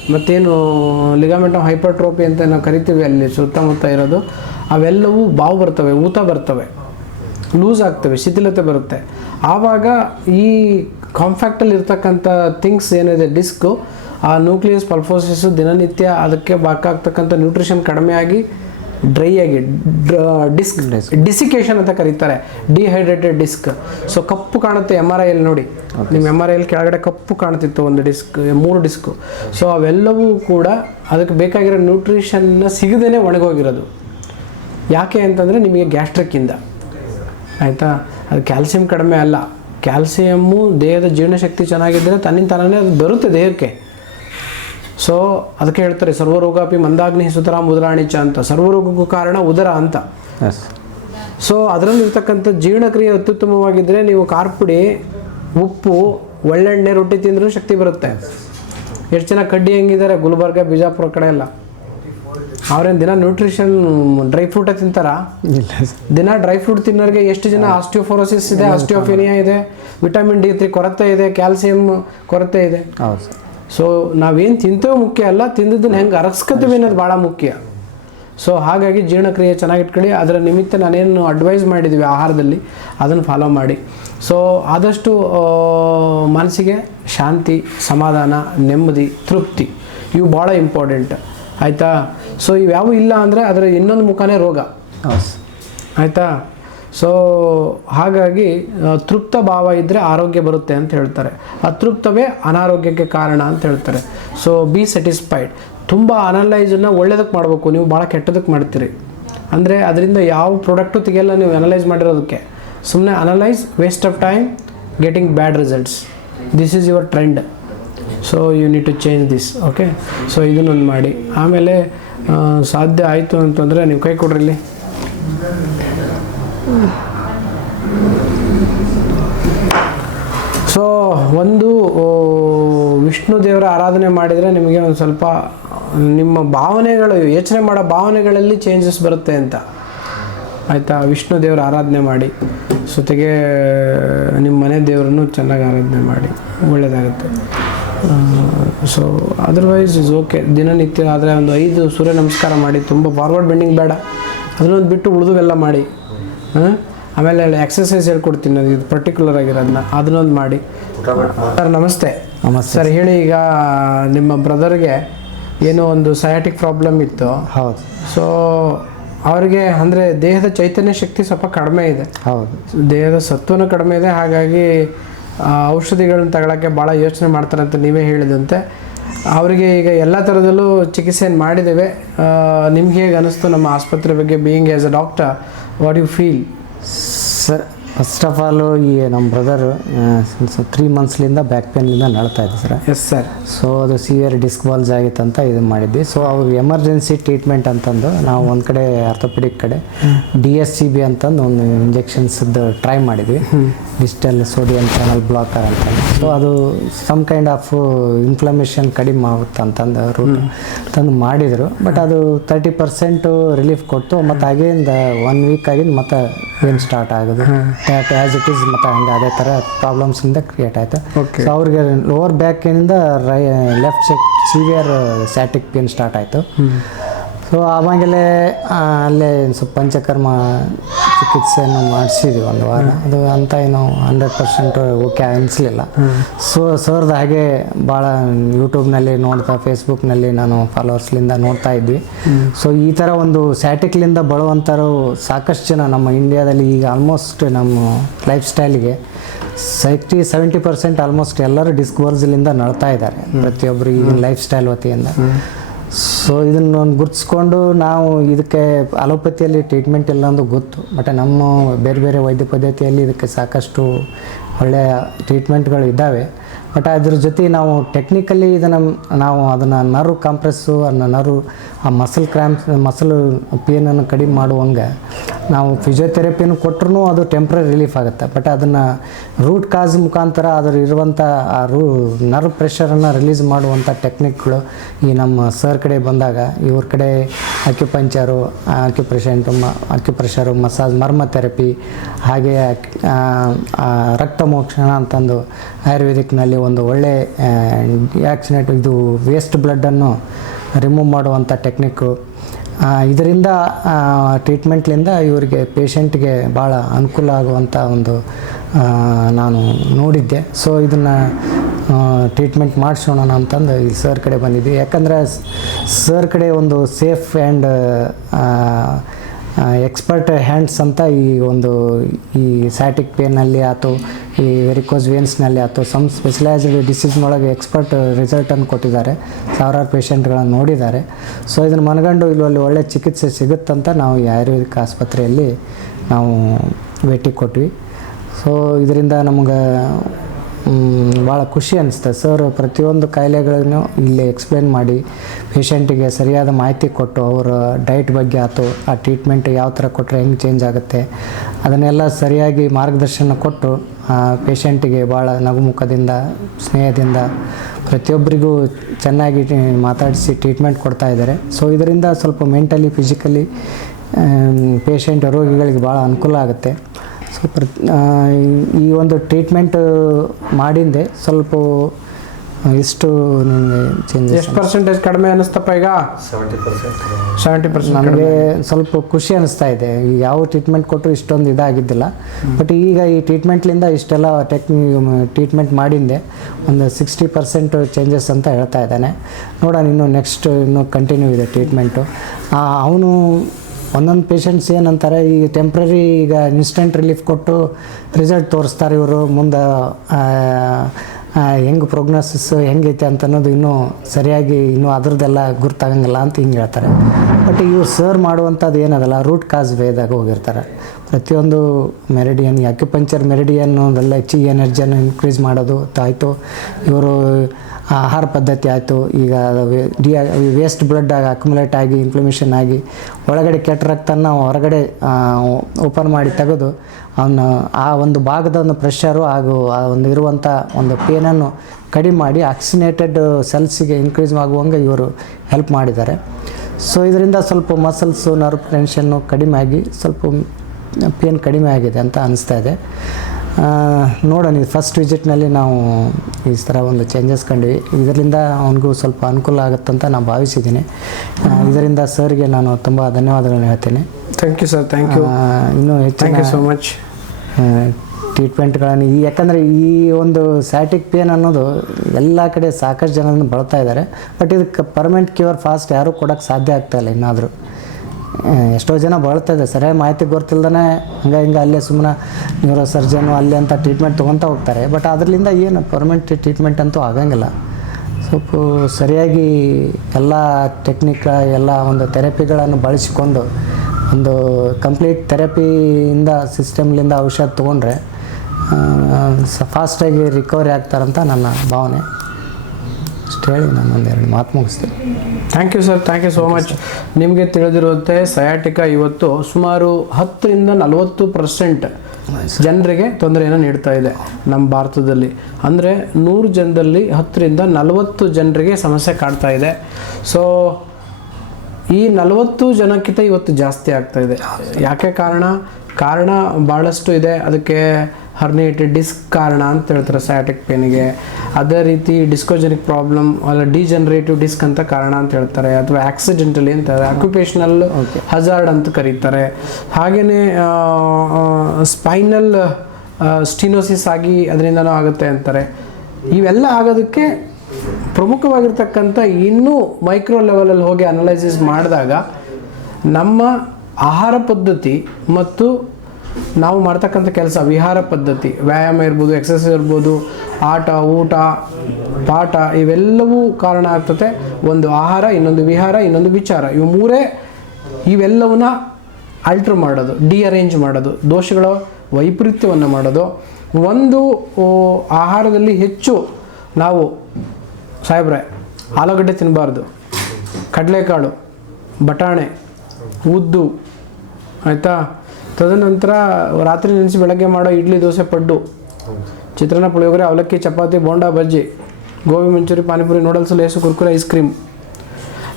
ಮತ್ತೇನು ಲಿಗಾಮೆಂಟ್ ಆಫ್ ಹೈಪರ್ಟ್ರೋಪಿ ಅಂತ ನಾವು ಕರಿತೀವಿ ಅಲ್ಲಿ ಸುತ್ತಮುತ್ತ ಇರೋದು, ಅವೆಲ್ಲವೂ ಬಾವು ಬರ್ತವೆ, ಊತ ಬರ್ತವೆ, ಲೂಸ್ ಆಗ್ತವೆ, ಶಿಥಿಲತೆ ಬರುತ್ತೆ. ಆವಾಗ ಈ ಕಾಂಪ್ಯಾಕ್ಟಲ್ಲಿ ಇರ್ತಕ್ಕಂಥ ಥಿಂಗ್ಸ್ ಏನಿದೆ ಡಿಸ್ಕು, ಆ ನ್ಯೂಕ್ಲಿಯಸ್ ಪಲ್ಫೋಸಿಸು ದಿನನಿತ್ಯ ಅದಕ್ಕೆ ಬೇಕಾಗ್ತಕ್ಕಂಥ ನ್ಯೂಟ್ರಿಷನ್ ಕಡಿಮೆ ಆಗಿ ಡ್ರೈ ಆಗಿ ಡಿಸಿಕೇಶನ್ ಅಂತ ಕರೀತಾರೆ, ಡಿಹೈಡ್ರೇಟೆಡ್ ಡಿಸ್ಕ್. ಸೊ ಕಪ್ಪು ಕಾಣುತ್ತೆ MRI ನೋಡಿ, ನಿಮ್ಮ MRI ಕೆಳಗಡೆ ಕಪ್ಪು ಕಾಣ್ತಿತ್ತು ಒಂದು ಡಿಸ್ಕ್, 3 ಡಿಸ್ಕು. ಸೊ ಅವೆಲ್ಲವೂ ಕೂಡ ಅದಕ್ಕೆ ಬೇಕಾಗಿರೋ ನ್ಯೂಟ್ರಿಷನ್ನ ಸಿಗದೇ ಒಣಗೋಗಿರೋದು. ಯಾಕೆ ಅಂತಂದರೆ ನಿಮಗೆ ಗ್ಯಾಸ್ಟ್ರಿಕ್ಕಿಂದ, ಆಯಿತಾ. ಅದು ಕ್ಯಾಲ್ಸಿಯಂ ಕಡಿಮೆ ಅಲ್ಲ, ಕ್ಯಾಲ್ಸಿಯಮ್ಮು ದೇಹದ ಜೀರ್ಣಶಕ್ತಿ ಚೆನ್ನಾಗಿದ್ದರೆ ತನ್ನಿಂತಾನೇ ಅದು ಬರುತ್ತೆ ದೇಹಕ್ಕೆ. ಸೊ ಅದಕ್ಕೆ ಹೇಳ್ತಾರೆ ಸರ್ವರೋಗಾಪಿ ಮಂದಾಗ್ನಿ ಸುತರಾಂ ಉದರಾಣಿಚ ಅಂತ, ಸರ್ವರೋಗಕ್ಕೂ ಕಾರಣ ಉದರ ಅಂತ. ಸೊ ಅದರಲ್ಲಿರ್ತಕ್ಕಂಥ ಜೀರ್ಣಕ್ರಿಯೆ ಅತ್ಯುತ್ತಮವಾಗಿದ್ದರೆ ನೀವು ಖಾರಪುಡಿ, ಉಪ್ಪು, ಒಳ್ಳೆಣ್ಣೆ, ರೊಟ್ಟಿ ತಿಂದರೂ ಶಕ್ತಿ ಬರುತ್ತೆ. ಎಷ್ಟು ಜನ ಕಡ್ಡಿ ಹೆಂಗಿದ್ದಾರೆ ಗುಲ್ಬರ್ಗ, ಬಿಜಾಪುರ ಕಡೆ ಎಲ್ಲ, ಅವ್ರೇನು ದಿನ ನ್ಯೂಟ್ರಿಷನ್ ಡ್ರೈ ಫ್ರೂಟೇ ತಿಂತಾರ? ದಿನ ಡ್ರೈ ಫ್ರೂಟ್ ತಿನ್ನೋರಿಗೆ ಎಷ್ಟು ಜನ ಆಸ್ಟಿಯೋಫೋರೋಸಿಸ್ ಇದೆ, ಆಸ್ಟಿಯೋಫೆನಿಯಾ ಇದೆ, ವಿಟಮಿನ್ D3 ಕೊರತೆ ಇದೆ, ಕ್ಯಾಲ್ಸಿಯಂ ಕೊರತೆ ಇದೆ. ಸೊ ನಾವೇನು ತಿಂತೇವೆ ಮುಖ್ಯ ಅಲ್ಲ, ತಿಂದಿದ್ದನ್ನು ಹೆಂಗೆ ಅರಗಿಸ್ಕೊತೀವಿ ಅನ್ನೋದು ಭಾಳ ಮುಖ್ಯ. ಸೊ ಹಾಗಾಗಿ ಜೀರ್ಣಕ್ರಿಯೆ ಚೆನ್ನಾಗಿಟ್ಕೊಳ್ಳಿ. ಅದರ ನಿಮಿತ್ತ ನಾನೇನು ಅಡ್ವೈಸ್ ಮಾಡಿದ್ವಿ ಆಹಾರದಲ್ಲಿ ಅದನ್ನು ಫಾಲೋ ಮಾಡಿ. ಸೊ ಆದಷ್ಟು ಮನಸ್ಸಿಗೆ ಶಾಂತಿ, ಸಮಾಧಾನ, ನೆಮ್ಮದಿ, ತೃಪ್ತಿ ಇವು ಭಾಳ ಇಂಪಾರ್ಟೆಂಟ್, ಆಯಿತಾ. ಸೊ ಇವ್ಯಾವು ಇಲ್ಲ ಅಂದರೆ ಅದರ ಇನ್ನೊಂದು ಮುಖನೇ ರೋಗ, ಆಯಿತಾ. ಸೊ ಹಾಗಾಗಿ ತೃಪ್ತ ಭಾವ ಇದ್ದರೆ ಆರೋಗ್ಯ ಬರುತ್ತೆ ಅಂತ ಹೇಳ್ತಾರೆ, ಅತೃಪ್ತವೇ ಅನಾರೋಗ್ಯಕ್ಕೆ ಕಾರಣ ಅಂತ ಹೇಳ್ತಾರೆ. So be satisfied. ತುಂಬ ಅನಲೈಸನ್ನು ಒಳ್ಳೇದಕ್ಕೆ ಮಾಡಬೇಕು, ನೀವು ಭಾಳ ಕೆಟ್ಟದಕ್ಕೆ ಮಾಡ್ತೀರಿ ಅಂದರೆ ಅದರಿಂದ ಯಾವ ಪ್ರಾಡಕ್ಟು ತೆಗೆಯಲ್ಲ ನೀವು ಅನಲೈಸ್ ಮಾಡಿರೋದಕ್ಕೆ. ಸುಮ್ಮನೆ analyse, waste of time, getting bad results. This is your trend. So you need to change this, okay. So ಇದನ್ನೊಂದು ಮಾಡಿ. ಆಮೇಲೆ ಸಾಧ್ಯ ಆಯಿತು ಅಂತಂದರೆ ನೀವು ಕೈ ಕೊಡ್ರಿ ಇಲ್ಲಿ. ಸೊ ಒಂದು ವಿಷ್ಣು ದೇವರ ಆರಾಧನೆ ಮಾಡಿದರೆ ನಿಮಗೆ ಒಂದು ಸ್ವಲ್ಪ ನಿಮ್ಮ ಭಾವನೆಗಳು, ಯೋಚನೆ ಮಾಡೋ ಭಾವನೆಗಳಲ್ಲಿ ಚೇಂಜಸ್ ಬರುತ್ತೆ ಅಂತ, ಆಯಿತಾ. ವಿಷ್ಣು ದೇವರ ಆರಾಧನೆ ಮಾಡಿ, ಜೊತೆಗೆ ನಿಮ್ಮ ಮನೆ ದೇವರನ್ನು ಚೆನ್ನಾಗಿ ಆರಾಧನೆ ಮಾಡಿ, ಒಳ್ಳೆಯದಾಗುತ್ತೆ. So otherwise is okay. ದಿನನಿತ್ಯ ಆದರೆ ಒಂದು 5 ಸೂರ್ಯ ನಮಸ್ಕಾರ ಮಾಡಿ, ತುಂಬ ಫಾರ್ವರ್ಡ್ ಬೆಂಡಿಂಗ್ ಬೇಡ, ಅದನ್ನೊಂದು ಬಿಟ್ಟು ಉಳಿದುವೆಲ್ಲ ಮಾಡಿ. ಆಮೇಲೆ ಎಕ್ಸಸೈಸ್ ಹೇಳ್ಕೊಡ್ತೀನಿ, ಅದು ಇದು ಪರ್ಟಿಕ್ಯುಲರ್ ಆಗಿರೋದನ್ನ, ಅದನ್ನೊಂದು ಮಾಡಿ. ಸರ್ ನಮಸ್ತೆ. ಸರ್ ಹೇಳಿ, ಈಗ ನಿಮ್ಮ ಬ್ರದರ್ಗೆ ಏನೋ ಒಂದು ಸಯಾಟಿಕ್ ಪ್ರಾಬ್ಲಮ್ ಇತ್ತು. ಹೌದು. ಸೊ ಅವರಿಗೆ ಅಂದರೆ ದೇಹದ ಚೈತನ್ಯ ಶಕ್ತಿ ಸ್ವಲ್ಪ ಕಡಿಮೆ ಇದೆ. ಹೌದು. ದೇಹದ ಸತ್ವನೂ ಕಡಿಮೆ ಇದೆ, ಹಾಗಾಗಿ ಔಷಧಿಗಳನ್ನ ತಗೊಳ್ಳೋಕ್ಕೆ ಭಾಳ ಯೋಚನೆ ಮಾಡ್ತಾರೆ ಅಂತ ನೀವೇ ಹೇಳಿದಂತೆ. ಅವರಿಗೆ ಈಗ ಎಲ್ಲ ಥರದಲ್ಲೂ ಚಿಕಿತ್ಸೆಯನ್ನು ಮಾಡಿದ್ದೇವೆ. ನಿಮ್ಗೆ ಹೇಗೆ ಅನ್ನಿಸ್ತು ನಮ್ಮ ಆಸ್ಪತ್ರೆ ಬಗ್ಗೆ, being as a doctor, what you feel? Sir first of all ಈ ನಮ್ಮ ಬ್ರದರು 3 ಮಂತ್ಸ್ಲಿಂದ ಬ್ಯಾಕ್ ಪೇನ್ಲಿಂದ ನಡ್ತಾ ಇದೆ ಸರ್. Yes sir. ಸೊ ಅದು ಸಿವಿಯರ್ ಡಿಸ್ಕ್ ಬಾಲ್ಸ್ ಆಗಿತ್ತು ಅಂತ ಇದು ಮಾಡಿದ್ವಿ. ಸೊ ಅವ್ರಿಗೆ ಎಮರ್ಜೆನ್ಸಿ ಟ್ರೀಟ್ಮೆಂಟ್ ಅಂತಂದು ನಾವು ಒಂದು ಕಡೆ ಆರ್ಥೋಪೆಡಿಕ್ ಕಡೆ DSCB ಅಂತಂದು ಒಂದು ಇಂಜೆಕ್ಷನ್ಸ್ದು ಟ್ರೈ ಮಾಡಿದ್ವಿ, ಡಿಜಿಟಲ್ ಸೋಡಿಯಂ ಚಾನಲ್ ಬ್ಲಾಕರ್ ಅಂತ. ಸೊ ಅದು ಸಮ್ ಕೈಂಡ್ ಆಫ್ ಇನ್ಫ್ಲಮೇಷನ್ ಕಡಿಮೆ ಆಗುತ್ತೆ ಅಂತಂದು ರೂಟ್ ತಂದು ಮಾಡಿದರು. ಬಟ್ ಅದು 30% ರಿಲೀಫ್ ಕೊಟ್ಟು ಮತ್ತು ಅಗೇನ್ 1 ವೀಕ್ ಆಗಿದ್ದು ಮತ್ತು ಪೇನ್ ಸ್ಟಾರ್ಟ್ ಆಗೋದು ಆ್ಯಸ್ ಇಟ್ ಈಸ್, ಮತ್ತು ಹಂಗೆ ಅದೇ ಥರ ಪ್ರಾಬ್ಲಮ್ಸಿಂದ ಕ್ರಿಯೇಟ್ ಆಯಿತು. ಸೊ ಅವ್ರಿಗೆ lower back ಏನಿಂದ left side severe ಸ್ಯಾಟಿಕ್ pain start ಆಯಿತು. ಸೊ ಆವಾಗಲೇ ಅಲ್ಲೇ ಸ್ವಲ್ಪ ಪಂಚಕರ್ಮ ಚಿಕಿತ್ಸೆಯನ್ನು ಮಾಡಿಸಿದ್ವಿ 1 ವಾರ. ಅದು ಅಂತ ಏನು 100% ಓಕೆ ಅನಿಸ್ಲಿಲ್ಲ. ಸೊ ಸರ್ದು ಹಾಗೆ ಭಾಳ ಯೂಟ್ಯೂಬ್ನಲ್ಲಿ ನೋಡ್ತಾ, ಫೇಸ್ಬುಕ್ನಲ್ಲಿ ನಾನು ಫಾಲೋವರ್ಸ್ಲಿಂದ ನೋಡ್ತಾ ಇದ್ವಿ. ಸೊ ಈ ಥರ ಒಂದು ಸ್ಯಾಟಿಕ್ಲಿಂದ ಬಳುವಂಥವ್ರು ಸಾಕಷ್ಟು ಜನ ನಮ್ಮ ಇಂಡಿಯಾದಲ್ಲಿ ಈಗ ಆಲ್ಮೋಸ್ಟ್ ನಮ್ಮ ಲೈಫ್ ಸ್ಟೈಲಿಗೆ 60-70% ಆಲ್ಮೋಸ್ಟ್ ಎಲ್ಲರೂ ಡಿಸ್ಕ್ ಬಾಲ್ಸ್ಲಿಂದ ನಡ್ತಾ ಇದ್ದಾರೆ, ಪ್ರತಿಯೊಬ್ಬರು ಈಗಿನ ಲೈಫ್ ಸ್ಟೈಲ್ ವತಿಯಿಂದ. ಸೊ ಇದನ್ನು ಗುರುತಿಸ್ಕೊಂಡು ನಾವು ಇದಕ್ಕೆ ಅಲೋಪತಿಯಲ್ಲಿ ಟ್ರೀಟ್ಮೆಂಟ್ ಇಲ್ಲ ಅಂದು ಗೊತ್ತು, ಬಟ್ ನಮ್ಮ ಬೇರೆ ಬೇರೆ ವೈದ್ಯ ಪದ್ಧತಿಯಲ್ಲಿ ಇದಕ್ಕೆ ಸಾಕಷ್ಟು ಒಳ್ಳೆಯ ಟ್ರೀಟ್ಮೆಂಟ್ಗಳು ಇದ್ದಾವೆ. ಬಟ್ ಅದ್ರ ಜೊತೆ ನಾವು ಟೆಕ್ನಿಕಲಿ ನಾವು ಅದನ್ನು ನರ್ವ್ ಕಾಂಪ್ರೆಸ್ಸು, ನರ್ವ್ ಆ ಮಸಲ್ ಪೇನನ್ನು ಕಡಿಮೆ ಮಾಡುವಂಗೆ ನಾವು ಫಿಸಿಯೋಥೆರಪಿಯನ್ನು ಕೊಟ್ಟರು ಅದು ಟೆಂಪ್ರರಿ ರಿಲೀಫ್ ಆಗುತ್ತೆ. ಬಟ್ ಅದನ್ನು ರೂಟ್ ಕಾಸ್ ಮುಖಾಂತರ ಅದರ ಇರುವಂಥ ಆ ನರ್ವ್ ಪ್ರೆಷರನ್ನು ರಿಲೀಸ್ ಮಾಡುವಂಥ ಟೆಕ್ನಿಕ್ಗಳು ಈ ನಮ್ಮ ಸರ್ ಕಡೆ ಬಂದಾಗ, ಇವ್ರ ಕಡೆ ಅಕ್ಯುಪಂಚರು, ಅಕ್ಯುಪ್ರೆಷರು, ಮಸಾಜ್, ಮರ್ಮ ಥೆರಪಿ, ಹಾಗೆ ರಕ್ತಮೋಕ್ಷಣ ಅಂತಂದು ಆಯುರ್ವೇದಿಕ್ನಲ್ಲಿ ಒಂದು ಒಳ್ಳೆ ಆ್ಯಕ್ಸಿಡೆಂಟ್ ಇದು ವೇಸ್ಟ್ ಬ್ಲಡ್ಡನ್ನು ರಿಮೂವ್ ಮಾಡುವಂಥ ಟೆಕ್ನಿಕ್ಕು. ಇದರಿಂದ ಟ್ರೀಟ್ಮೆಂಟ್ಲಿಂದ ಇವರಿಗೆ ಪೇಷಂಟ್ಗೆ ಭಾಳ ಅನುಕೂಲ ಆಗುವಂಥ ಒಂದು ನಾನು ನೋಡಿದ್ದೆ. ಸೊ ಇದನ್ನು ಟ್ರೀಟ್ಮೆಂಟ್ ಮಾಡಿಸೋಣ ಅಂತಂದು ಈ ಸರ್ ಕಡೆ ಬಂದಿದ್ವಿ. ಯಾಕಂದರೆ ಸರ್ ಕಡೆ ಒಂದು ಸೇಫ್ ಆ್ಯಂಡ್ ಎಕ್ಸ್ಪರ್ಟ್ ಹ್ಯಾಂಡ್ಸ್ ಅಂತ ಈ ಸ್ಯಾಟಿಕ್ ಪೇನಲ್ಲಿ ಆಯ್ತು, ಈ ವೆರಿಕೋಸ್ ವೇನ್ಸ್ನಲ್ಲಿ ಆಯ್ತು, ಸ್ಪೆಷಲೈಸ್ಡ್ ಡಿಸೀಸ್ನೊಳಗೆ ಎಕ್ಸ್ಪರ್ಟ್ ರಿಸಲ್ಟನ್ನು ಕೊಟ್ಟಿದ್ದಾರೆ, ಸಾವಿರಾರು ಪೇಷಂಟ್ಗಳನ್ನು ನೋಡಿದ್ದಾರೆ. ಸೊ ಇದನ್ನು ಮನಗಂಡು ಇಲ್ಲಿ ಒಳ್ಳೆ ಚಿಕಿತ್ಸೆ ಸಿಗುತ್ತಂತ ನಾವು ಈ ಆಯುರ್ವೇದಿಕ್ ಆಸ್ಪತ್ರೆಯಲ್ಲಿ ನಾವು ಭೇಟಿ ಕೊಟ್ವಿ. ಸೊ ಇದರಿಂದ ನಮಗೆ ಭಾಳ ಖುಷಿ ಅನಿಸ್ತದೆ. ಸರ್ ಪ್ರತಿಯೊಂದು ಕಾಯಿಲೆಗಳನ್ನು ಇಲ್ಲಿ ಎಕ್ಸ್ಪ್ಲೇನ್ ಮಾಡಿ ಪೇಷಂಟಿಗೆ ಸರಿಯಾದ ಮಾಹಿತಿ ಕೊಟ್ಟು ಅವರ ಡಯಟ್ ಬಗ್ಗೆ ಆಯ್ತು, ಆ ಟ್ರೀಟ್ಮೆಂಟ್ ಯಾವ ಥರ ಕೊಟ್ಟರೆ ಹೆಂಗೆ ಚೇಂಜ್ ಆಗುತ್ತೆ ಅದನ್ನೆಲ್ಲ ಸರಿಯಾಗಿ ಮಾರ್ಗದರ್ಶನ ಕೊಟ್ಟು ಪೇಷಂಟಿಗೆ ಭಾಳ ನಗುಮುಖದಿಂದ ಸ್ನೇಹದಿಂದ ಪ್ರತಿಯೊಬ್ಬರಿಗೂ ಚೆನ್ನಾಗಿ ಮಾತಾಡಿಸಿ ಟ್ರೀಟ್ಮೆಂಟ್ ಕೊಡ್ತಾ ಇದ್ದಾರೆ. ಸೊ ಇದರಿಂದ ಸ್ವಲ್ಪ ಮೆಂಟಲಿ ಫಿಸಿಕಲಿ ಪೇಷಂಟ್ ರೋಗಿಗಳಿಗೆ ಭಾಳ ಅನುಕೂಲ ಆಗುತ್ತೆ. ಸೊ ಈ ಒಂದು ಟ್ರೀಟ್ಮೆಂಟ್ ಮಾಡಿಂದೆ ಸ್ವಲ್ಪ ಎಷ್ಟು ನಿಮಗೆ ಚೇಂಜಸ್ ಎಷ್ಟು ಪರ್ಸೆಂಟೇಜ್ ಕಡಿಮೆ ಅನ್ನಿಸ್ತಪ್ಪ? ಈಗ 70% ನನಗೆ ಸ್ವಲ್ಪ ಖುಷಿ ಅನಿಸ್ತಾ ಇದೆ. ಯಾವ ಟ್ರೀಟ್ಮೆಂಟ್ ಕೊಟ್ಟರು ಇಷ್ಟೊಂದು ಇದಾಗಿದ್ದಿಲ್ಲ, ಬಟ್ ಈಗ ಈ ಟ್ರೀಟ್ಮೆಂಟ್ಲಿಂದ ಇಷ್ಟೆಲ್ಲ ಟ್ರೀಟ್ಮೆಂಟ್ ಮಾಡಿಂದೆ ಒಂದು 60% ಚೇಂಜಸ್ ಅಂತ ಹೇಳ್ತಾ ಇದ್ದಾನೆ. ನೋಡೋಣ, ಇನ್ನೂ ಕಂಟಿನ್ಯೂ ಇದೆ ಟ್ರೀಟ್ಮೆಂಟು. ಅವನು ಒಂದೊಂದು ಪೇಷಂಟ್ಸ್ ಏನಂತಾರೆ, ಈ ಟೆಂಪ್ರರಿ ಈಗ ಇನ್ಸ್ಟೆಂಟ್ ರಿಲೀಫ್ ಕೊಟ್ಟು ರಿಸಲ್ಟ್ ತೋರಿಸ್ತಾರೆ ಇವರು, ಮುಂದೆ ಹೆಂಗೆ ಪ್ರೋಗ್ನೋಸಿಸ್ ಹೆಂಗೈತೆ ಅಂತ ಅನ್ನೋದು ಇನ್ನೂ ಸರಿಯಾಗಿ ಅದರದ್ದೆಲ್ಲ ಗುರ್ತಾಗಂಗಿಲ್ಲ ಅಂತ ಹಿಂಗೆ ಹೇಳ್ತಾರೆ. ಬಟ್ ಇವ್ರು ಸರ್ ಮಾಡುವಂಥದ್ದು ಏನದಲ್ಲ ರೂಟ್ ಕಾಸ್ ವೇದಾಗ ಹೋಗಿರ್ತಾರೆ. ಪ್ರತಿಯೊಂದು ಮೆರಿಡಿಯನ್, ಅಕ್ಯುಪಂಚರ್ ಮೆರಿಡಿಯನ್ ಅದೆಲ್ಲ ಹೆಚ್ಚಿಗೆ ಎನರ್ಜಿಯನ್ನು ಇನ್ಕ್ರೀಸ್ ಮಾಡೋದು ಆಯಿತು, ಇವರು ಆಹಾರ ಪದ್ಧತಿ ಆಯಿತು, ಈಗ ವೇಸ್ಟ್ ಬ್ಲಡ್ ಅಕ್ಯುಮುಲೇಟ್ ಆಗಿ ಇನ್ಫ್ಲಮೇಷನ್ ಆಗಿ ಒಳಗಡೆ ಕೆಟ್ಟ ರಕ್ತನ ಹೊರಗಡೆ ಓಪನ್ ಮಾಡಿ ತೆಗೆದು ಅವನು ಆ ಒಂದು ಭಾಗದ ಒಂದು ಪ್ರೆಷರು ಹಾಗೂ ಆ ಒಂದು ಇರುವಂಥ ಒಂದು ಪೇನನ್ನು ಕಡಿಮೆ ಮಾಡಿ ಆಕ್ಸಿನೇಟೆಡ್ ಸೆಲ್ಸಿಗೆ ಇನ್ಕ್ರೀಸ್ ಆಗುವಂಗೆ ಇವರು ಹೆಲ್ಪ್ ಮಾಡಿದ್ದಾರೆ. ಸೊ ಇದರಿಂದ ಸ್ವಲ್ಪ ಮಸಲ್ಸು ನರ್ವ್ ಟೆನ್ಷನ್ನು ಕಡಿಮೆ ಆಗಿ ಸ್ವಲ್ಪ ಪೇನ್ ಕಡಿಮೆ ಆಗಿದೆ ಅಂತ ಅನಿಸ್ತಾ ಇದೆ. ನೋಡೋಣ, ಇದು ಫಸ್ಟ್ ವಿಸಿಟ್ನಲ್ಲಿ ನಾವು ಈ ಥರ ಒಂದು ಚೇಂಜಸ್ ಕಂಡ್ವಿ. ಇದರಿಂದ ಅವನಿಗೂ ಸ್ವಲ್ಪ ಅನುಕೂಲ ಆಗುತ್ತಂತ ನಾನು ಭಾವಿಸಿದ್ದೀನಿ. ಇದರಿಂದ ಸರ್ಗೆ ನಾನು ತುಂಬ ಧನ್ಯವಾದಗಳನ್ನು ಹೇಳ್ತೇನೆ. Thank you sir, thank you. ಇನ್ನೂ ಹೆಚ್ಚಿನ ಸೋ ಮಚ್ ಟ್ರೀಟ್ಮೆಂಟ್ಗಳನ್ನು ಯಾಕಂದರೆ ಈ ಒಂದು ಸ್ಯಾಟಿಕ್ ಪೇನ್ ಅನ್ನೋದು ಎಲ್ಲ ಕಡೆ ಸಾಕಷ್ಟು ಜನರನ್ನು ಬಳಲ್ತಾ ಇದ್ದಾರೆ. ಬಟ್ ಇದಕ್ಕೆ ಪರ್ಮನೆಂಟ್ ಕ್ಯೂರ್ ಫಾಸ್ಟ್ ಯಾರೂ ಕೊಡೋಕ್ಕೆ ಸಾಧ್ಯ ಆಗ್ತಾಯಿಲ್ಲ. ಇನ್ನಾದರೂ ಎಷ್ಟೋ ಜನ ಬಳಲ್ತಾಯಿದೆ, ಸರಿಯಾಗಿ ಮಾಹಿತಿ ಗೊತ್ತಿಲ್ದೇ ಹಿಂಗೆ ಅಲ್ಲೇ ಸುಮ್ಮನೆ ನ್ಯೂರೋ ಸರ್ಜನು ಅಲ್ಲಿ ಅಂತ ಟ್ರೀಟ್ಮೆಂಟ್ ತೊಗೊತಾ ಹೋಗ್ತಾರೆ. ಬಟ್ ಅದರಿಂದ ಏನು ಪರ್ಮನೆಂಟ್ ಟ್ರೀಟ್ಮೆಂಟ್ ಅಂತೂ ಆಗಂಗಿಲ್ಲ. ಸ್ವಲ್ಪ ಸರಿಯಾಗಿ ಎಲ್ಲ ಟೆಕ್ನಿಕ್ ಎಲ್ಲ ಒಂದು ಥೆರಪಿಗಳನ್ನು ಬಳಸಿಕೊಂಡು ಒಂದು ಕಂಪ್ಲೀಟ್ ಥೆರಪಿಯಿಂದ ಸಿಸ್ಟಮ್ಲಿಂದ ಔಷಧ ತೊಗೊಂಡ್ರೆ ಫಾಸ್ಟಾಗಿ ರಿಕವರಿ ಆಗ್ತಾರಂತ ನನ್ನ ಭಾವನೆ. ಅಷ್ಟು ಹೇಳಿ ನಾನು ಒಂದೆರಡು ಮಾತು ಮುಗಿಸ್ತೀನಿ. Thank you sir, thank you so much. ನಿಮಗೆ ತಿಳಿದಿರುವಂತೆ ಸಯಾಟಿಕಾ ಇವತ್ತು ಸುಮಾರು 10-40% ಜನರಿಗೆ ತೊಂದರೆಯನ್ನು ನೀಡ್ತಾ ಇದೆ ನಮ್ಮ ಭಾರತದಲ್ಲಿ. ಅಂದರೆ 100 ಜನದಲ್ಲಿ 10-40 ಜನರಿಗೆ ಸಮಸ್ಯೆ ಕಾಡ್ತಾ ಇದೆ. ಸೊ ಈ 40 ಜನಕ್ಕಿಂತ ಇವತ್ತು ಜಾಸ್ತಿ ಆಗ್ತಾ ಇದೆ. ಯಾಕೆ ಕಾರಣ ಭಾಳಷ್ಟು ಇದೆ. ಅದಕ್ಕೆ ಹರ್ನಿಯೇಟೆಡ್ ಡಿಸ್ಕ್ ಕಾರಣ ಅಂತ ಹೇಳ್ತಾರೆ ಸಯಾಟಿಕ್ ಪೇನಿಗೆ. ಅದೇ ರೀತಿ ಡಿಸ್ಕೋಜೆನಿಕ್ ಪ್ರಾಬ್ಲಮ್ ಅಲ್ಲ ಡಿಜನರೇಟಿವ್ ಡಿಸ್ಕ್ ಅಂತ ಕಾರಣ ಅಂತ ಹೇಳ್ತಾರೆ, ಅಥವಾ ಆಕ್ಸಿಡೆಂಟಲಿ ಅಂತಾರೆ, ಅಕ್ಯುಪೇಷನಲ್ ಹಜಾರ್ಡ್ ಅಂತ ಕರೀತಾರೆ. ಹಾಗೆಯೇ ಸ್ಪೈನಲ್ ಸ್ಟಿನೋಸಿಸ್ ಆಗಿ ಅದರಿಂದನೂ ಆಗುತ್ತೆ ಅಂತಾರೆ. ಇವೆಲ್ಲ ಆಗೋದಕ್ಕೆ ಪ್ರಮುಖವಾಗಿರ್ತಕ್ಕಂಥ ಇನ್ನೂ ಮೈಕ್ರೋ ಲೆವೆಲಲ್ಲಿ ಹೋಗಿ ಅನಲೈಸಿಸ್ ಮಾಡಿದಾಗ ನಮ್ಮ ಆಹಾರ ಪದ್ಧತಿ ಮತ್ತು ನಾವು ಮಾಡ್ತಕ್ಕಂಥ ಕೆಲಸ, ವಿಹಾರ ಪದ್ಧತಿ, ವ್ಯಾಯಾಮ ಇರ್ಬೋದು, ಎಕ್ಸಸೈಸ್ ಇರ್ಬೋದು, ಆಟ, ಊಟ, ಪಾಠ, ಇವೆಲ್ಲವೂ ಕಾರಣ ಆಗ್ತದೆ. ಒಂದು ಆಹಾರ, ಇನ್ನೊಂದು ವಿಹಾರ, ಇನ್ನೊಂದು ವಿಚಾರ, ಇವು ಮೂರೇ ಇವೆಲ್ಲವನ್ನ ಆಲ್ಟ್ರ್ ಮಾಡೋದು, ಡಿಅರೇಂಜ್ ಮಾಡೋದು, ದೋಷಗಳ ವೈಪರೀತ್ಯವನ್ನು ಮಾಡೋದು. ಒಂದು ಆಹಾರದಲ್ಲಿ ಹೆಚ್ಚು ನಾವು ಸಾಹೇಬ್ರೆ ಆಲೂಗಡ್ಡೆ ತಿನ್ನಬಾರ್ದು, ಕಡಲೆಕಾಳು, ಬಟಾಣೆ, ಉದ್ದು, ಆಯಿತಾ. ತದನಂತರ ರಾತ್ರಿ ನೆನೆಸಿ ಬೆಳಗ್ಗೆ ಮಾಡೋ ಇಡ್ಲಿ, ದೋಸೆ, ಪಡ್ಡು, ಚಿತ್ರಾನ್ನ, ಪುಳಿಯೋಗರೆ, ಅವಲಕ್ಕಿ, ಚಪಾತಿ, ಬೋಂಡಾ, ಬಜ್ಜಿ, ಗೋಬಿ ಮಂಚೂರಿ, ಪಾನಿಪುರಿ, ನೂಡಲ್ಸ್, ಲೇಸು, ಕುರ್ಕುರೆ, ಐಸ್ ಕ್ರೀಮ್.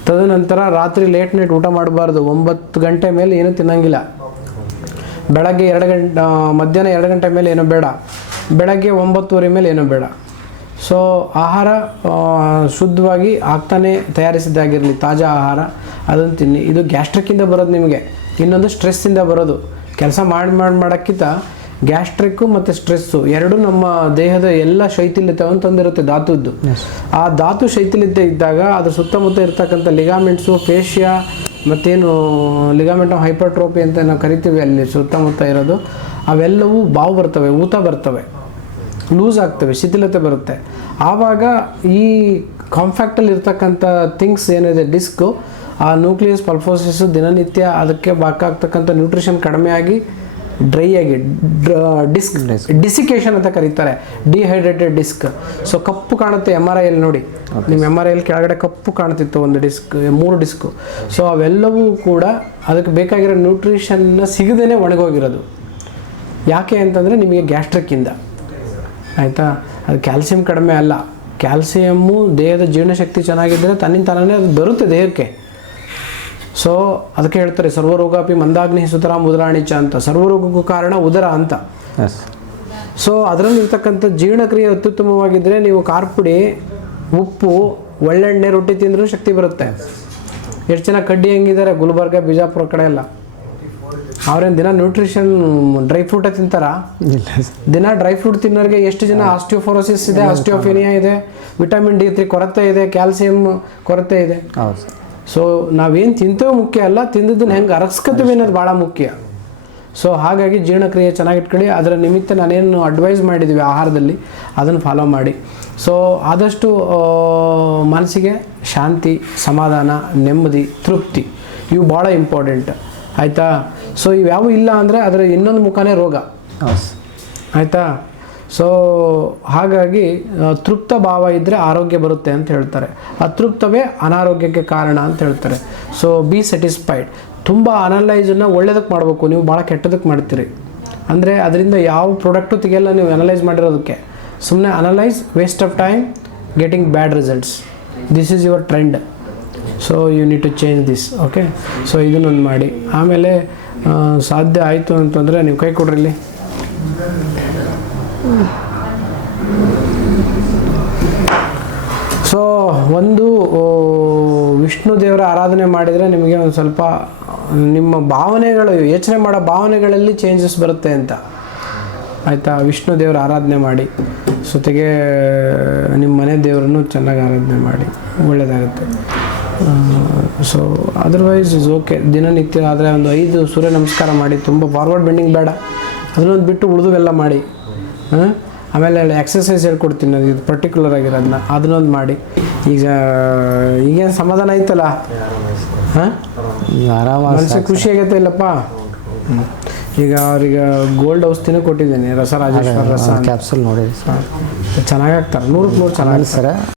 ತದನಂತರ ರಾತ್ರಿ ಲೇಟ್ ನೈಟ್ ಊಟ ಮಾಡಬಾರ್ದು. 9 ಗಂಟೆ ಮೇಲೆ ಏನೂ ತಿನ್ನಂಗಿಲ್ಲ. ಬೆಳಗ್ಗೆ 2 ಗಂಟೆ ಮಧ್ಯಾಹ್ನ 2 ಗಂಟೆ ಮೇಲೆ ಏನೂ ಬೇಡ. ಬೆಳಗ್ಗೆ 9:30 ಮೇಲೆ ಏನೂ ಬೇಡ. ಸೊ ಆಹಾರ ಶುದ್ಧವಾಗಿ ಆಗ್ತಾನೆ ತಯಾರಿಸಿದ್ದಾಗಿರಲಿ, ತಾಜಾ ಆಹಾರ ಅದನ್ನು ತಿನ್ನಿ. ಇದು ಗ್ಯಾಸ್ಟ್ರಿಕ್ಕಿಂದ ಬರೋದು ನಿಮಗೆ. ಇನ್ನೊಂದು ಸ್ಟ್ರೆಸ್ಸಿಂದ ಬರೋದು. ಕೆಲಸ ಮಾಡೋಕ್ಕಿಂತ ಗ್ಯಾಸ್ಟ್ರಿಕ್ಕು ಮತ್ತು ಸ್ಟ್ರೆಸ್ಸು ಎರಡೂ ನಮ್ಮ ದೇಹದ ಎಲ್ಲ ಶೈಥಿಲ್ಯತೆಯನ್ನು ತಂದಿರುತ್ತೆ ಧಾತುದ್ದು. ಆ ಧಾತು ಶೈಥಿಲ್ಯತೆ ಇದ್ದಾಗ ಅದ್ರ ಸುತ್ತಮುತ್ತ ಇರ್ತಕ್ಕಂಥ ಲಿಗಾಮೆಂಟ್ಸು, ಫೇಶಿಯಾ ಮತ್ತೇನು ಲಿಗಾಮೆಂಟ್ ಆಫ್ ಹೈಪರ್ಟ್ರೋಪಿ ಅಂತ ನಾವು ಕರಿತೀವಿ, ಅಲ್ಲಿ ಸುತ್ತಮುತ್ತ ಇರೋದು ಅವೆಲ್ಲವೂ ಬಾವು ಬರ್ತವೆ, ಊತ ಬರ್ತವೆ, ಲೂಸ್ ಆಗ್ತವೆ, ಶಿಥಿಲತೆ ಬರುತ್ತೆ. ಆವಾಗ ಈ ಕಾಂಪ್ಯಾಕ್ಟಲ್ಲಿ ಇರ್ತಕ್ಕಂಥ ಥಿಂಗ್ಸ್ ಏನಿದೆ ಡಿಸ್ಕು, ಆ ನ್ಯೂಕ್ಲಿಯಸ್ ಪಲ್ಫೋಸಿಸ್ ದಿನನಿತ್ಯ ಅದಕ್ಕೆ ಬೇಕಾಗ್ತಕ್ಕಂಥ ನ್ಯೂಟ್ರಿಷನ್ ಕಡಿಮೆ ಆಗಿ ಡ್ರೈ ಆಗಿ ಡಿಸಿಕೇಶನ್ ಅಂತ ಕರೀತಾರೆ, ಡಿಹೈಡ್ರೇಟೆಡ್ ಡಿಸ್ಕ್. ಸೊ ಕಪ್ಪು ಕಾಣುತ್ತೆ MRI ನೋಡಿ, ನಿಮ್ಮ MRI ಕೆಳಗಡೆ ಕಪ್ಪು ಕಾಣ್ತಿತ್ತು ಒಂದು ಡಿಸ್ಕ್, 3 ಡಿಸ್ಕು. ಸೊ ಅವೆಲ್ಲವೂ ಕೂಡ ಅದಕ್ಕೆ ಬೇಕಾಗಿರೋ ನ್ಯೂಟ್ರಿಷನ್ನ ಸಿಗದೇ ಒಣಗೋಗಿರೋದು. ಯಾಕೆ ಅಂತಂದರೆ ನಿಮಗೆ ಗ್ಯಾಸ್ಟ್ರಿಕ್ಕಿಂದ, ಆಯಿತಾ. ಅದು ಕ್ಯಾಲ್ಸಿಯಂ ಕಡಿಮೆ ಅಲ್ಲ, ಕ್ಯಾಲ್ಸಿಯಮ್ಮು ದೇಹದ ಜೀರ್ಣಶಕ್ತಿ ಚೆನ್ನಾಗಿದ್ದರೆ ತನ್ನಿಂತಾನೇ ಅದು ಬರುತ್ತೆ ದೇಹಕ್ಕೆ. ಸೊ ಅದಕ್ಕೆ ಹೇಳ್ತಾರೆ ಸರ್ವರೋಗಾಪಿ ಮಂದಾಗ್ನಿ ಸುತರಾಂ ಉದರಾಣಿಚ ಅಂತ. ಸರ್ವರೋಗಕ್ಕೂ ಕಾರಣ ಉದರ ಅಂತ. ಸೊ ಅದರಲ್ಲಿರ್ತಕ್ಕಂಥ ಜೀರ್ಣಕ್ರಿಯೆ ಅತ್ಯುತ್ತಮವಾಗಿದ್ದರೆ ನೀವು ಖಾರಪುಡಿ, ಉಪ್ಪು, ಒಳ್ಳೆಣ್ಣೆ, ರೊಟ್ಟಿ ತಿಂದರೂ ಶಕ್ತಿ ಬರುತ್ತೆ. ಎಷ್ಟು ಜನ ಕಡ್ಡಿ ಹೆಂಗಿದ್ದಾರೆ ಗುಲ್ಬರ್ಗ, ಬಿಜಾಪುರ ಕಡೆ ಎಲ್ಲ, ಅವ್ರೇನು ದಿನ ನ್ಯೂಟ್ರಿಷನ್ ಡ್ರೈ ಫ್ರೂಟೇ ತಿಂತಾರ? ದಿನ ಡ್ರೈ ಫ್ರೂಟ್ ತಿನ್ನೋರಿಗೆ ಎಷ್ಟು ಜನ ಆಸ್ಟಿಯೋಫೋರೋಸಿಸ್ ಇದೆ, ಆಸ್ಟಿಯೋಫೇನಿಯಾ ಇದೆ, ವಿಟಮಿನ್ D3 ಕೊರತೆ ಇದೆ, ಕ್ಯಾಲ್ಸಿಯಂ ಕೊರತೆ ಇದೆ. ಸೊ ನಾವೇನು ತಿಂತೇವೆ ಮುಖ್ಯ ಅಲ್ಲ, ತಿಂದದ್ದನ್ನು ಹೆಂಗೆ ಅರಗಿಸ್ಕೊತೀವಿ ಅನ್ನೋದು ಭಾಳ ಮುಖ್ಯ. ಸೊ ಹಾಗಾಗಿ ಜೀರ್ಣಕ್ರಿಯೆ ಚೆನ್ನಾಗಿಟ್ಕೊಳ್ಳಿ. ಅದರ ನಿಮಿತ್ತ ನಾನೇನು ಅಡ್ವೈಸ್ ಮಾಡಿದ್ದೀವಿ ಆಹಾರದಲ್ಲಿ ಅದನ್ನು ಫಾಲೋ ಮಾಡಿ. ಸೊ ಆದಷ್ಟು ಮನಸ್ಸಿಗೆ ಶಾಂತಿ, ಸಮಾಧಾನ, ನೆಮ್ಮದಿ, ತೃಪ್ತಿ ಇವು ಭಾಳ ಇಂಪಾರ್ಟೆಂಟ್, ಆಯಿತಾ. ಸೊ ಇವ್ಯಾವು ಇಲ್ಲ ಅಂದರೆ ಅದರ ಇನ್ನೊಂದು ಮುಖನೇ ರೋಗ, ಆಯಿತಾ. ಸೊ ಹಾಗಾಗಿ ತೃಪ್ತ ಭಾವ ಇದ್ದರೆ ಆರೋಗ್ಯ ಬರುತ್ತೆ ಅಂತ ಹೇಳ್ತಾರೆ. ಅತೃಪ್ತವೇ ಅನಾರೋಗ್ಯಕ್ಕೆ ಕಾರಣ ಅಂತ ಹೇಳ್ತಾರೆ. So be satisfied. ತುಂಬ ಅನಲೈಸನ್ನು ಒಳ್ಳೇದಕ್ಕೆ ಮಾಡಬೇಕು, ನೀವು ಭಾಳ ಕೆಟ್ಟದಕ್ಕೆ ಮಾಡ್ತೀರಿ. ಅಂದರೆ ಅದರಿಂದ ಯಾವ ಪ್ರಾಡಕ್ಟು ತೆಗೆಯಲ್ಲ ನೀವು ಅನಲೈಸ್ ಮಾಡಿರೋದಕ್ಕೆ. ಸುಮ್ಮನೆ analyse, waste of time, getting bad results. This is your trend. So you need to change this, okay. So ಇದನ್ನೊಂದು ಮಾಡಿ. ಆಮೇಲೆ ಸಾಧ್ಯ ಆಯಿತು ಅಂತಂದರೆ ನೀವು ಕೈ ಕೊಡ್ರಿ ಇಲ್ಲಿ. ಸೊ ಒಂದು ವಿಷ್ಣು ದೇವರ ಆರಾಧನೆ ಮಾಡಿದರೆ ನಿಮಗೆ ಒಂದು ಸ್ವಲ್ಪ ನಿಮ್ಮ ಭಾವನೆಗಳು, ಯೋಚನೆ ಮಾಡೋ ಭಾವನೆಗಳಲ್ಲಿ ಚೇಂಜಸ್ ಬರುತ್ತೆ ಅಂತ, ಆಯಿತಾ. ವಿಷ್ಣು ದೇವರ ಆರಾಧನೆ ಮಾಡಿ, ಜೊತೆಗೆ ನಿಮ್ಮ ಮನೆ ದೇವರನ್ನು ಚೆನ್ನಾಗಿ ಆರಾಧನೆ ಮಾಡಿ, ಒಳ್ಳೆಯದಾಗುತ್ತೆ. So otherwise is okay. ದಿನನಿತ್ಯ ಆದರೆ ಒಂದು 5 ಸೂರ್ಯ ನಮಸ್ಕಾರ ಮಾಡಿ, ತುಂಬ ಫಾರ್ವರ್ಡ್ ಬೆಂಡಿಂಗ್ ಬೇಡ, ಅದನ್ನೊಂದು ಬಿಟ್ಟು ಉಳಿದುವೆಲ್ಲ ಮಾಡಿ. ಆಮೇಲೆ ಎಕ್ಸಸೈಸ್ ಹೇಳ್ಕೊಡ್ತೀನಿ, ಅದು ಇದು ಪರ್ಟಿಕ್ಯುಲರ್ ಆಗಿರೋದನ್ನ ಅದನ್ನೊಂದು ಮಾಡಿ. ಈಗೇನು ಸಮಾಧಾನ ಐತಲ್ಲ, ಹಾಂ, ಆರಾಮ ಮನಸ್ಸಿಗೆ ಖುಷಿ ಆಗೈತೆ ಇಲ್ಲಪ್ಪ. ಈಗ ಅವ್ರಿಗೆ ಗೋಲ್ಡ್ ಔಷಧಿನೂ ಕೊಟ್ಟಿದ್ದೀನಿ, ರಸ ರಾಜೇಶ್ವರ ರಸ ಕ್ಯಾಪ್ಸೂಲ್ ನೋಡಿ ಚೆನ್ನಾಗಾಗ್ತಾರೆ, 100ಕ್ಕೆ 100 ಚೆನ್ನಾಗಿ ಸರ.